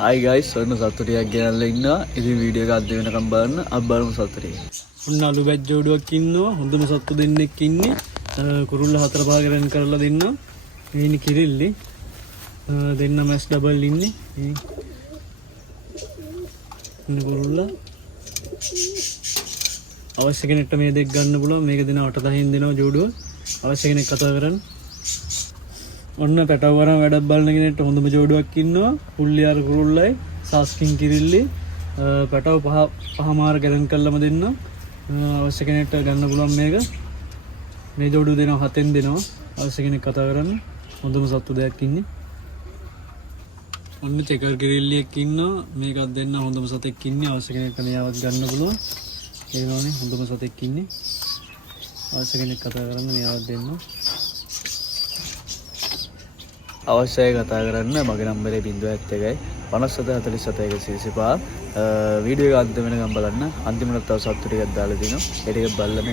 Hi guys, ඔන්න සතුටියක් ගෙනල්ලා ඉන්නවා. ඉතින් වීඩියෝ එක අද වෙනකම් බලන්න. අපි බලමු සතුටිය. ඔන්න අලු බැජ් ජෝඩුවක් ඉන්නවා. හොඳම සත්තු දෙන්නෙක් ඉන්නේ. කුරුල්ල 4-5 ග්‍රෑන් කරලා දෙන්නම්. මේ ඉන්නේ කිරිල්ලි. දෙන්න මැස් ඩබල් ඉන්නේ. ඉන්න කුරුල්ල. අවශ්‍ය කෙනෙක්ට මේ දෙක ගන්න පුළුවන්. මේක දෙන 8-10න් දෙනවා ජෝඩුව. අවශ්‍ය කෙනෙක් කතා කරන්න. ඔන්න පැටව වරන් වැඩක් බලන කෙනෙක්ට හොඳම ජෝඩුවක් ඉන්නවා. පුල්ලියාර කුරුල්ලයි සාස්කින් කිරිල්ලි. පැටව පහමාර ග්‍රෑන් කරලම දෙන්න. අවශ්‍ය කෙනෙක්ට ගන්න පුළුවන් මේක. මේ ජෝඩුව දෙනවා 7න් දෙනවා. අවශ්‍ය කෙනෙක් කතා කරන්න. හොඳම සත්තු දෙයක් ඉන්නේ. ඔන්න චෙකර් කිරිල්ලියක් ඉන්නවා. මේකත් දෙන්න හොඳම සතෙක් ඉන්නේ. අවශ්‍ය කෙනෙක්ට මෙයාවත් ගන්න පුළුවන්. ඒ වගේ හොඳම සතෙක් ඉන්නේ. අවශ්‍ය කෙනෙක් කතා කරන්න මෙයාවත් දෙන්න. අවශ්‍යයි කතා කරන්න මගේ නම්බරේ 071 57 47 135 වීඩියෝ එක අන්තිම වෙනකම් බලන්න. අන්තිමට තව සතුටු ටිකක් දාලා දිනවා. ඒ ටික බලන්න.